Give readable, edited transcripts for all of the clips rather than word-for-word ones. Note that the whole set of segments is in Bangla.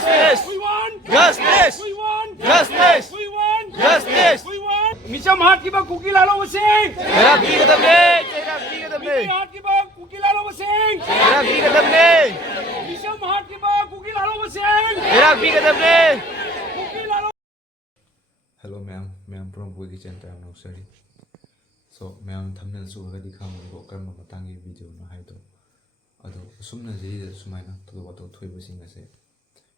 Justice! We want Justice! We want Justice! We want Justice! We want mission हाथ की बात कुकी लालो वसिंग चेहरा की कदम ले चेहरा की कदम ले हाथ की बात कुकी लालो वसिंग चेहरा की कदम ले मिशम हाथ की बात कुकी लालो वसिंग चेहरा की कदम ले कुकी लालो Hello ma'am from Budi Center I'm now sorry. So ma'am thumbnail su ga di kham go kar ma matang gi video na hai to ado sumna ji sumai na to wa to thoi bu sing ase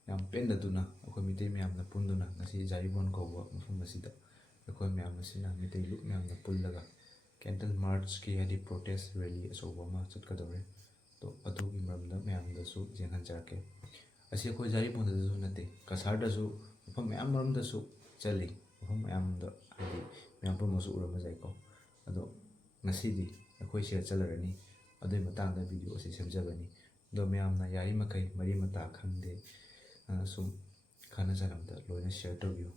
yam pen da duna akoi mi te ma'am na pun duna ngasi jai bon ko wa mafum asi da akoi ma'am asina mi te look ma'am na pul laga candle march ki hadi protest rally so wa ma chat ka dore to adu gi maram da ma'am da su jengan jar ke asi akoi jai bon da su na te kasar da su mafum ma'am maram da su chali mafum ma'am da hadi ma'am pun masu ura ma jai ko ado ngasidi akoi share chalarani adoi matang da video ase semjabani do ma'am na yari makai mari mata khangde sum khana janam da loina share to view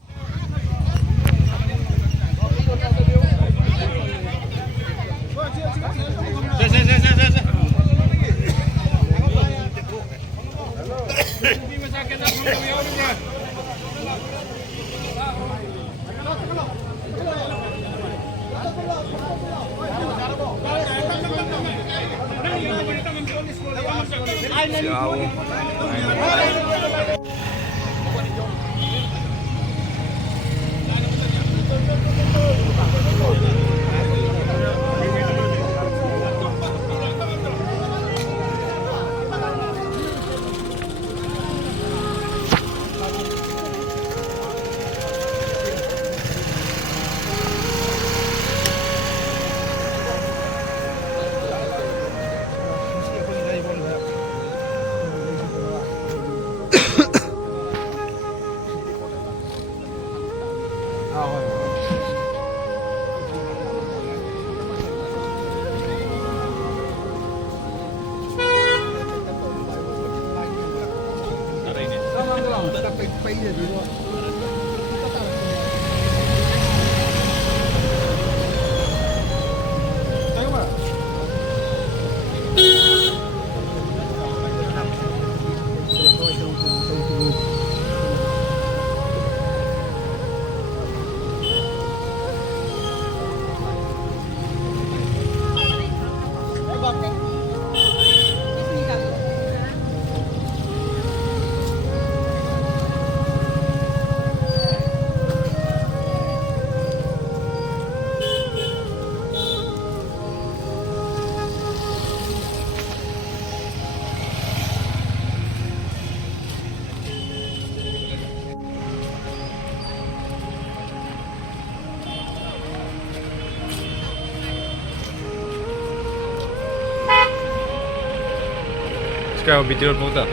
Kau video mo ta?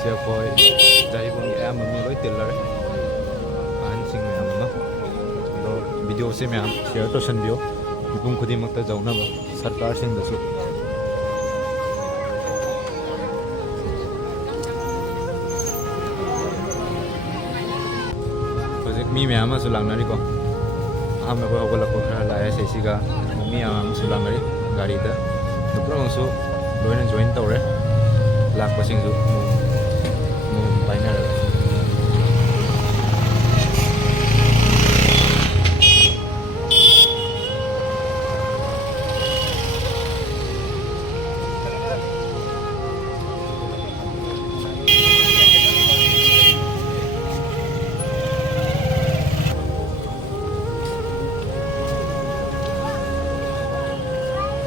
Siya po ay dahil po niya mamiloy tila rin. Ansing may ama. So video se may share to san video. Ipung khudi magta jaw na ba? Sarkar sing dasu. Mi mẹ mà sulang nari ko, ham na ko ako lakot na laya sa isiga, mi am sulang nari, gari ta, dupro ang su, doon ang join tawre, lak pasing su, mo painar.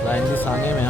Lain di sange में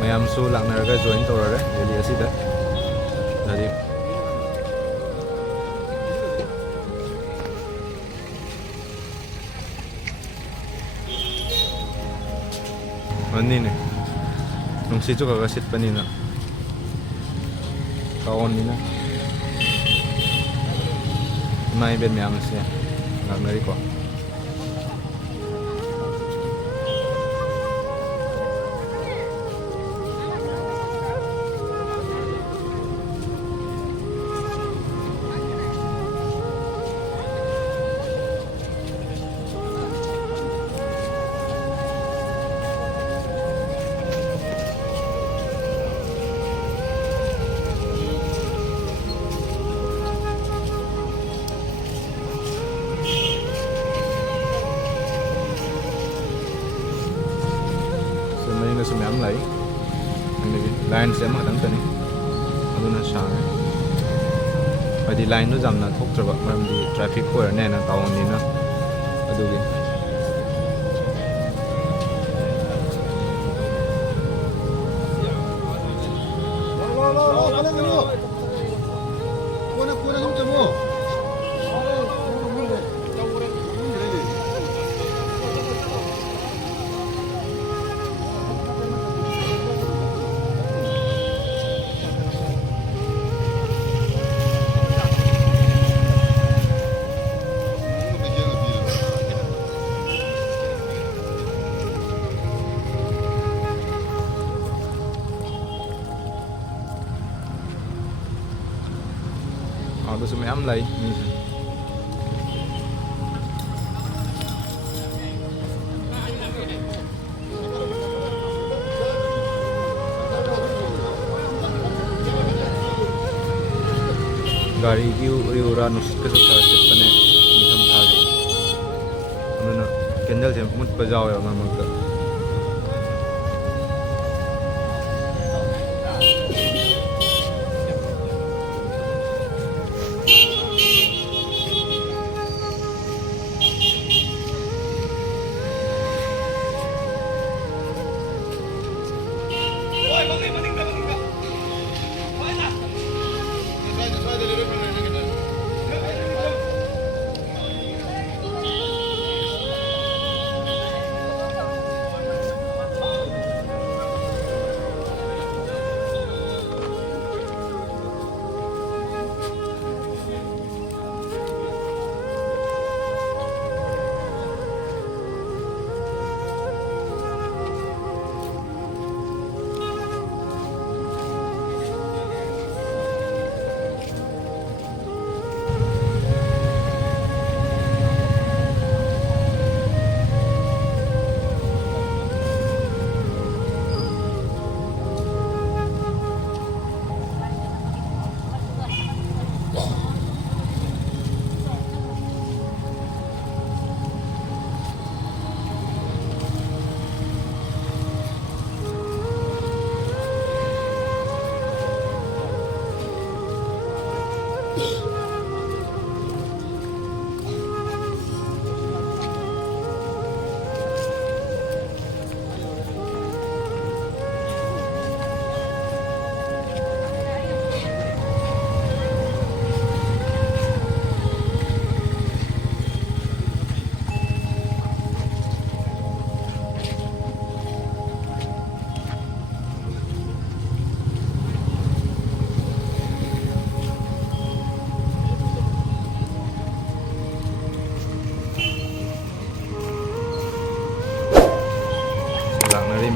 mayam su lang na raga join to rare really asida dari Ani ne. Nung si Chuka kasit pa nina. Kaon nina. May ben may amas niya. Nagmari ko. So may am lai. Line se ma dang tani. Aduna sang. Padi line no jam na thok traba maram di traffic ko ne na taon ni na. Adugi. Đó số mấy âm lấy gari riu ra nusit ka sa sit pa ne ni tham tha ge ano na candle je mut pa jaw ya ma mag ka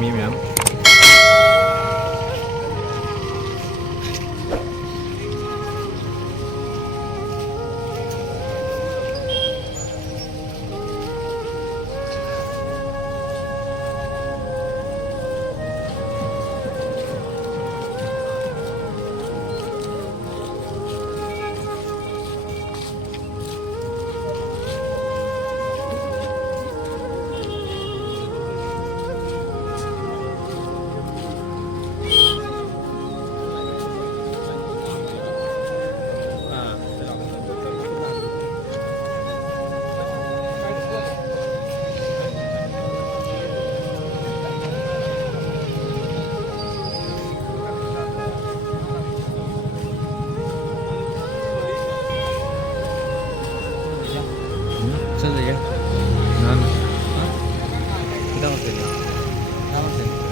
mi mem Saan sige? Nan? Ha? Kita mo sila. Tama sila.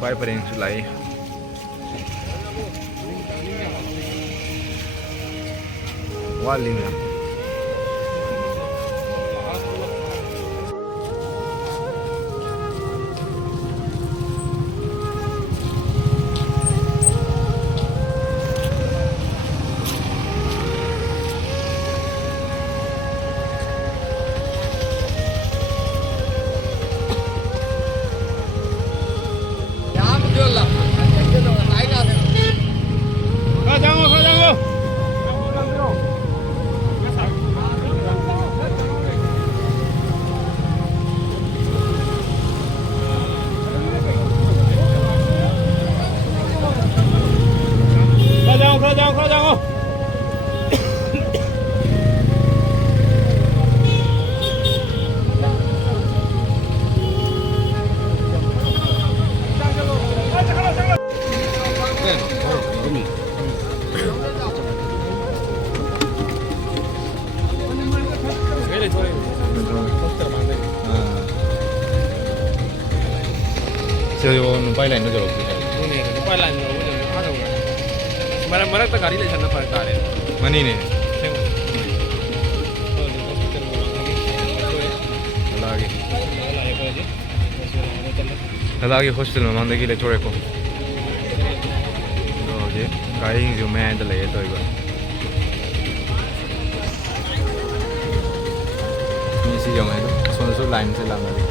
Pai pareng su lai. Wali na. Saya numpai lain tu jauh. Ini lupa lah ni, ada orang. Mana tak kari le sana pada kari. Mana ni? Lagi hostel memang lagi le curi ko. Jadi kari yang jauh main tu le itu juga. Ini sih yang itu, soalnya lain selang lagi.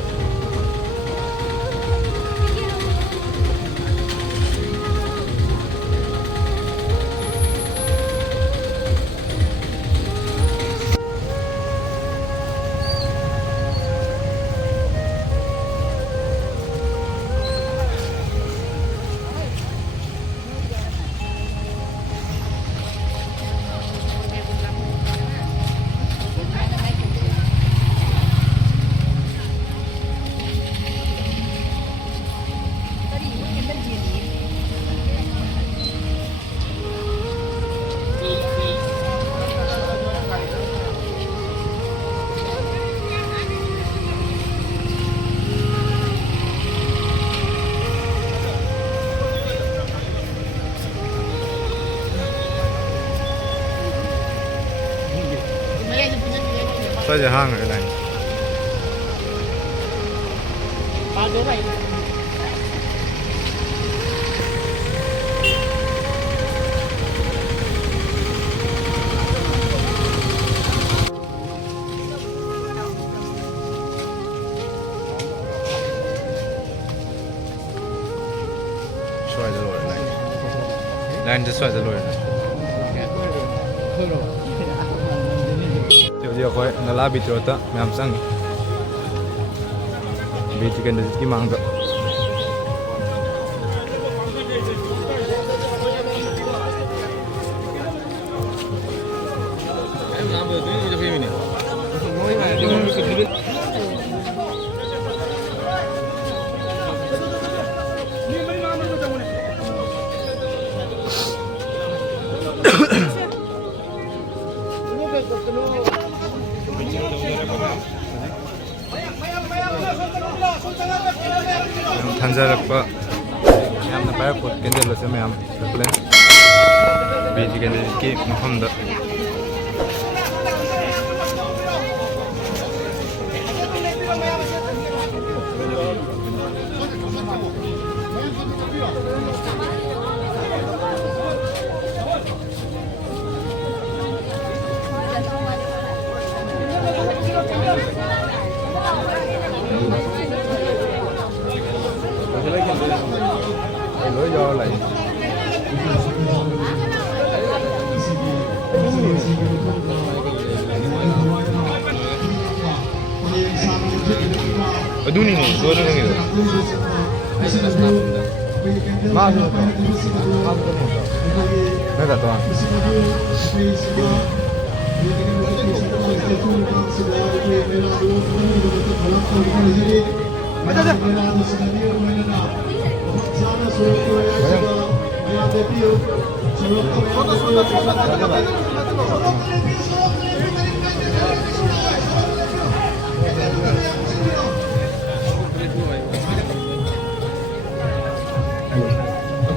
Saja hang cái này. Xoay ra rồi này. Nàyจะxoay ra rồi này. Dia kau nala bicara tak, macam sang. Bicara dari segi mangga. Tanjarakpa yang nampak kot kendal lesem yang terkelen biji kendal ki Muhammad lối do lại Duni nih, dua orang gitu. Maaf nih, maaf nih. Mereka tuan.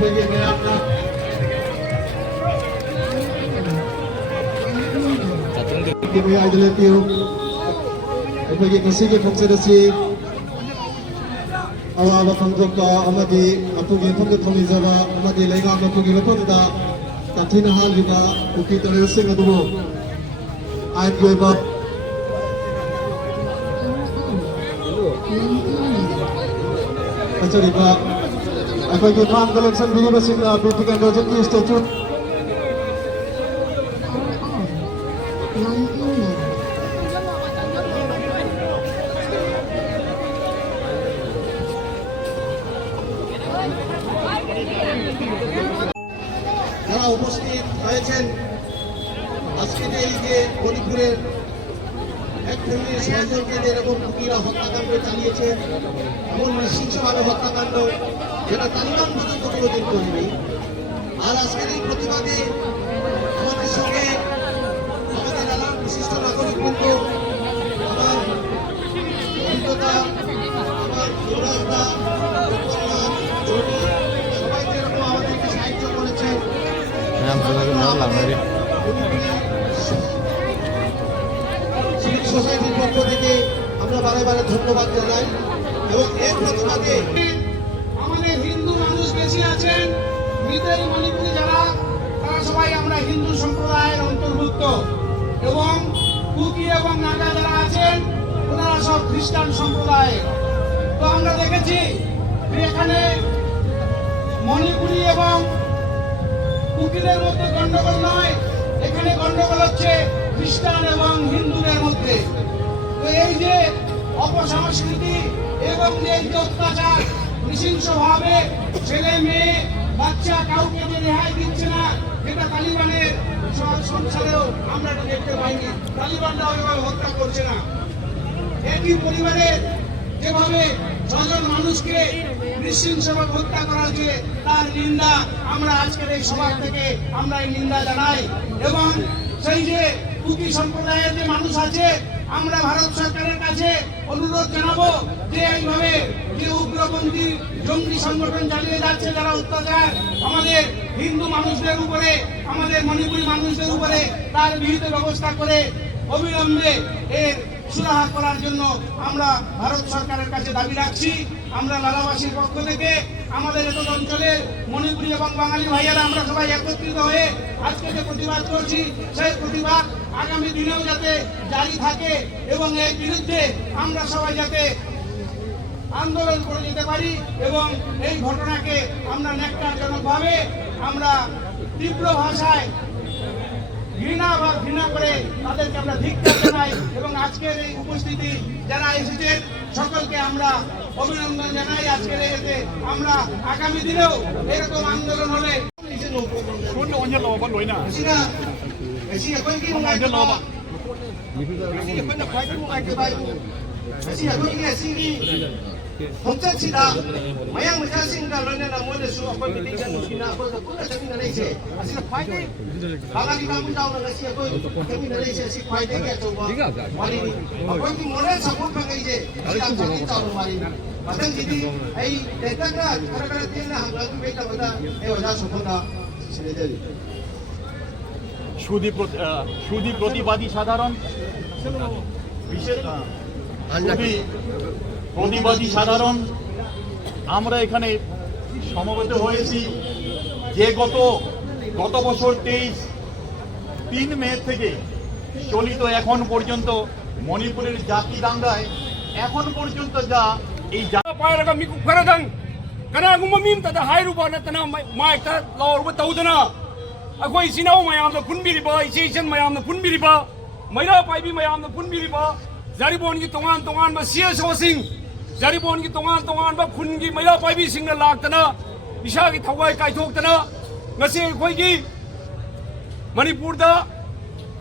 ꯑꯩꯈꯣꯏꯒꯤ ꯃꯌꯥꯝꯅ ꯃꯌꯥꯏꯗ ꯂꯦꯞꯄꯤꯌꯨ ꯑꯩꯈꯣꯏꯒꯤ ꯉꯁꯤꯒꯤ ꯐꯪꯁꯟ ꯑꯁꯤ ꯑꯋꯥꯕ ꯐꯣꯡꯗꯣꯛꯄ ꯑꯃꯗꯤ ꯃꯄꯨꯒꯤ ꯃꯐꯝꯗ ꯊꯧꯅꯤꯖꯕ ꯑꯃꯗꯤ ꯂꯩꯉꯥꯛ ꯃꯄꯨꯒꯤ ꯃꯐꯝꯗ ꯇꯝꯊꯤꯅ ꯍꯥꯠꯂꯤꯕ ꯀꯨꯀꯤ ꯇꯔꯦꯜꯁꯤꯡ ꯑꯗꯨꯕꯨ ꯑꯥꯏꯟꯒꯤ ꯑꯣꯏꯕ ꯆꯠꯆꯔꯤꯕ ꯑꯩꯈꯣꯏꯒꯤ ꯃꯥꯡꯗ ꯂꯦꯡꯁꯟꯕꯤꯔꯤꯕꯁꯤꯡꯅ ꯕꯤꯄꯤ ꯀꯦꯟꯗ꯭ꯔꯖꯤꯠꯀꯤ ꯁ꯭ꯇꯦꯆꯨ যারা উপস্থিত হয়েছেন আজকের এই যে মণিপুরের এক ফ্যামিলির সহযোগিতা যেরকম কুকিরা হত্যাকাণ্ড চালিয়েছে এমন নৃশংসভাবে হত্যাকাণ্ড যেটা তালিবান পর্যন্ত কোনোদিন করেনি আর আজকের এই প্রতিবাদে আমাদের সঙ্গে আমাদের নানান বিশিষ্ট নাগরিকবৃন্দ আমার অভিজ্ঞতা আমার যুবরাজদা জমি সবাই যেরকম আমাদেরকে সাহায্য করেছে ম্যাম ম্যাম লাগনারি সিভিল সোসাইটির পক্ষ থেকে আমরা বারে বারে ধন্যবাদ জানাই এবং এর প্রতিবাদে আমাদের হিন্দু মানুষ বেশি আছেন মৃতের মণিপুরে যারা তারা সবাই আমরা হিন্দু সম্প্রদায়ের অন্তর্ভুক্ত এবং কুকি এবং নাগা যারা আছেন ওনারা সব খ্রিস্টান সম্প্রদায়ের। তো আমরা দেখেছি যে এখানে মণিপুরি এবং কুকিদের মধ্যে গন্ডগোল নয়, এখানে গন্ডগোল হচ্ছে খ্রিস্টান এবং হিন্দুদের মধ্যে। তো এই যে অপসংস্কৃতি এবং এই যে অত্যাচার নৃশংসভাবে ছেলে মেয়ে বাচ্চা কাউকে যে রেহাই দিচ্ছে না, যেটা তালিবানের সংসারেও আমরা এটা দেখতে পাইনি। তালিবানরাও এভাবে হত্যা করছে না। একই পরিবারের যেভাবে ছজন মানুষকে নৃশংসভাবে হত্যা করা হয়েছে তার নিন্দা আমরা আজকের এই সভা থেকে আমরা এই নিন্দা জানাই। এবং সেই যে কুকি সম্প্রদায়ের যে মানুষ আছে আমরা ভারত সরকারের কাছে অনুরোধ জানাবো যে এইভাবে যে উগ্রপন্থী জঙ্গি সংগঠন চালিয়ে যাচ্ছে যারা অত্যাচার আমাদের হিন্দু মানুষদের উপরে আমাদের মণিপুরী মানুষদের উপরে তার বিহিত ব্যবস্থা করে অবিলম্বে এর সুরাহা করার জন্য আমরা ভারত সরকারের কাছে দাবি রাখছি। আমরা লালাবাসীর পক্ষ থেকে আমাদের এত অঞ্চলের মণিপুরী এবং বাঙালি ভাইয়েরা আমরা সবাই একত্রিত হয়ে আজকে যে প্রতিবাদ করছি সেই প্রতিবাদ আগামী দিনেও যাতে জারি থাকে এবং এর বিরুদ্ধে আমরা সবাই যাতে আন্দোলন করে যেতে পারি এবং এই ঘটনাকে আমরা ন্যাক্কারজনকভাবে আমরা তীব্র ভাষায় ঘৃণা করে তাদেরকে আমরা ধিক্কার জানাই এবং আজকের এই উপস্থিতি যারা এসেছেন সকলকে আমরা অভিনন্দন জানাই। আজকের এতে আমরা আগামী দিনেও এরকম আন্দোলন হলে ꯈꯣꯡꯆꯠꯁꯤꯗ ꯃꯌꯥꯡ ꯃꯆꯥꯁꯤꯡꯒ ꯂꯣꯏꯅꯅ ꯃꯣꯏꯅꯁꯨ ꯑꯩꯈꯣꯏ ꯃꯤꯇꯤꯡ ꯆꯠꯂꯨꯁꯤꯅ ꯑꯩꯈꯣꯏꯒ ꯄꯨꯟꯅ ꯆꯠꯃꯤꯟꯅꯔꯛꯏꯁꯦ ꯑꯁꯤꯅ ꯈ꯭ꯋꯥꯏꯗꯒꯤ ꯕꯪꯒꯥꯂꯤ ꯕꯥꯃꯨꯟ ꯌꯥꯎꯅ ꯉꯁꯤ ꯑꯩꯈꯣꯏ ꯆꯠꯃꯤꯟꯅꯔꯛꯏꯁꯦ ꯑꯁꯤ ꯈ꯭ꯋꯥꯏꯗꯒꯤ ꯑꯆꯧꯕ ꯋꯥꯔꯤꯅꯤ ꯑꯩꯈꯣꯏꯒꯤ ꯃꯣꯔꯦꯜ ꯁꯄꯣꯔꯠ ꯐꯪꯉꯛꯏꯁꯦ ꯁꯤ ꯌꯥꯝ ꯆꯥꯎꯊꯤ ꯆꯥꯎꯕ ꯋꯥꯔꯤꯅꯤ ꯃꯊꯪꯁꯤꯗꯤ ꯑꯩ ꯗꯦꯛꯇꯔꯅ ꯈꯔ ꯇꯦꯟꯅ ꯍꯪꯂꯛꯄꯩ ꯇꯕꯗ ꯑꯩ ꯑꯣꯖꯥ ꯁꯣꯐꯣꯟꯗ ꯁꯤꯟꯅꯖꯔꯤ সুদী প্রতিবাদী সাধারণ প্রতিবাদী সাধারণ আমরা এখানে সমবেত হয়েছি যে গত বছর 3 মে থেকে চলিত এখন পর্যন্ত মণিপুরের জাতি দাঙ্গায় এখন পর্যন্ত যা এই पायरगा मिकु खरदंग कनागुम मीम तदा हाइरुबा नतना माइता लौरुबा तौदना अखोई सिनाउ मयामदा फुनबिरिबा इसेसन मयामदा फुनबिरिबा मैरा पाइबी मयामदा फुनबिरिबा जारिबोन की तोंगान तोंगान बा सीएसओसिंग जारिबोन की तोंगान बा खुनगी मैरा पाइबी सिंगना लाक्तना इसागी थवाई काइथोक्तना ngasi अखोईगी मणिपुरदा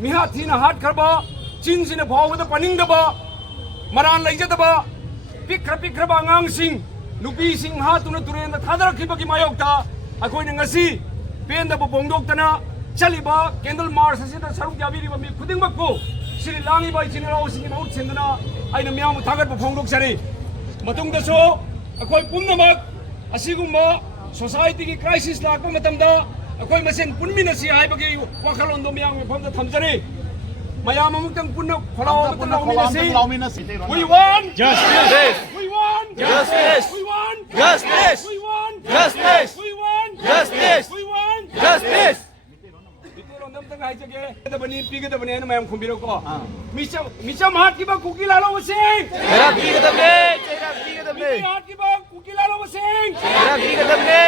मिहा थीना हाट खरबा चिनसिना फावदा पनिंगदबा मरान लैजदबा पिख्रब आंगांसिंग नुपीसिंग हातुना तुरेंदा थादरखिबगी मायोक्ता अखोईना ngasi पेंदबा बोंगदोक्तना चलिबा कैंडल मार्च असिदा सरुक याबिरिबा मी खुदिंगमक्को सिरि लांगिबा इचिनरावसिंगी महुत सेंदना आइना मियाम थागतबा फोंगदोक्चरी मतुंगदसो अखोई पुन्नमक असिगुम्बा सोसाइटी की क्राइसिस लाख अखोई मसेन पुनमिनसी हाइबगी वाखलोंदो मियाम मफमदा थमजरी मयाम अमुक्तंग पुन्ना खड़ाओमिनसी we want justice we want justice we want justice we want justice we want justice we want justice तंग हाइजगे दबनी पीगदबने न मयम खुंबिरो को मिचम हाट की बा कुकी लालो वसिंग तेरा पीगदबने तेरा पीगदबने हाट की बा कुकी लालो वसिंग तेरा पीगदबने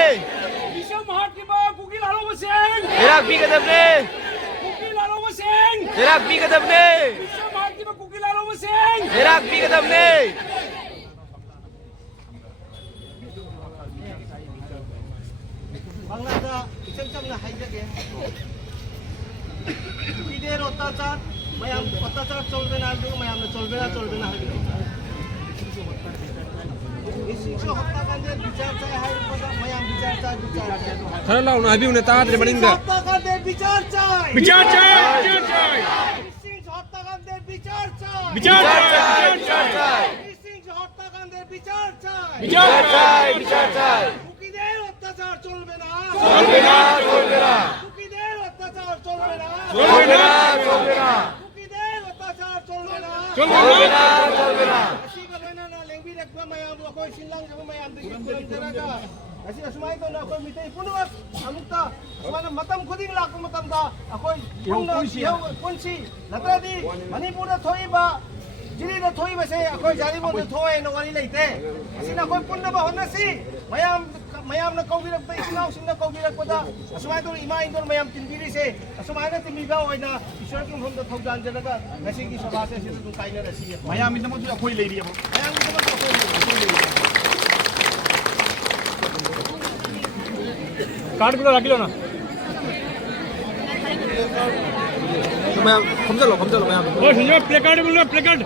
मिचम हाट की बा कुकी लालो वसिंग तेरा पीगदबने कुकी लालो वसिंग तेरा पीगदबने मिचम हाट की बा कुकी लालो वसिंग तेरा पीगदबने बांग्लादा इचम चमना हाइजगे किदेर अत्याचार मयाम अत्याचार चलबे ना मयाम चलबे ना इसिंसो हत्याकांडेर विचार चाय हाय मयाम विचार चाय खरा लाउन हाबिउने ताद्रे बनिंदा हत्याकांडेर विचार चाय इसिंसो हत्याकांडेर विचार चाय इसिंसो हत्याकांडेर विचार चाय कुकीदेर अत्याचार चलबे ना कुकीदेर अत्याचार चलबे ना कुकीदेर अत्याचार चलबे ना ऐसी गलना ना लेंगी रखबा मयाम अखोई सिंलांग जब मयाम देखि कुलंजरागा ऐसी असमाई तो ना अखोई मिते पुनवा अमुक्ता असमाना मतम खुदिंग लाको मतम दा अखोई पुनसी नत्रदी मणिपुर थोइबा जिरीदा थोइबसे अखोई जारिबो थोए न वाली लेते असिना अखोई पुनबा होनसी मयाम न कौगिरक पे इस्लाम सिंह कौगिरक पदा असमाय तो इमा इंदोर मयाम तिनगिरी से असमाय न तिमीबा होइना ईश्वर की हम तो थौजान जनगा नसी की सभा से तुम काइना रसी मयाम इनमो जो अखोई लेरी अब मयाम की तो कोई कार्ड गुलो राखिलो ना मैं समझलो मैं ओ सुनो प्ले कार्ड बोलो play card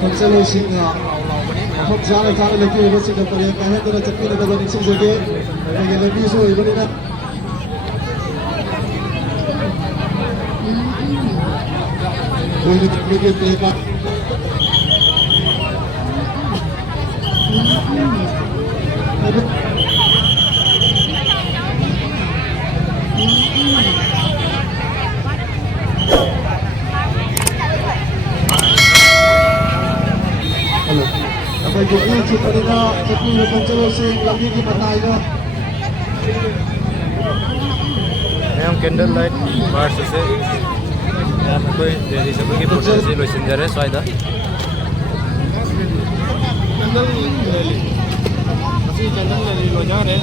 콘셀로싱과 자를 느끼고 있는 거에 가해들어 잡히는 거 익숙하게 이게 레비소 이번에는 우리 대박 Apa itu cipta kita cipta konsolasi lagi di pantai itu. Ma'am candle light march से मैम कोई दिल्ली से की प्रोसेस से लोशन जा रहे स्वाइदा जनरल रैली असली जनरल रैली हो जा रहे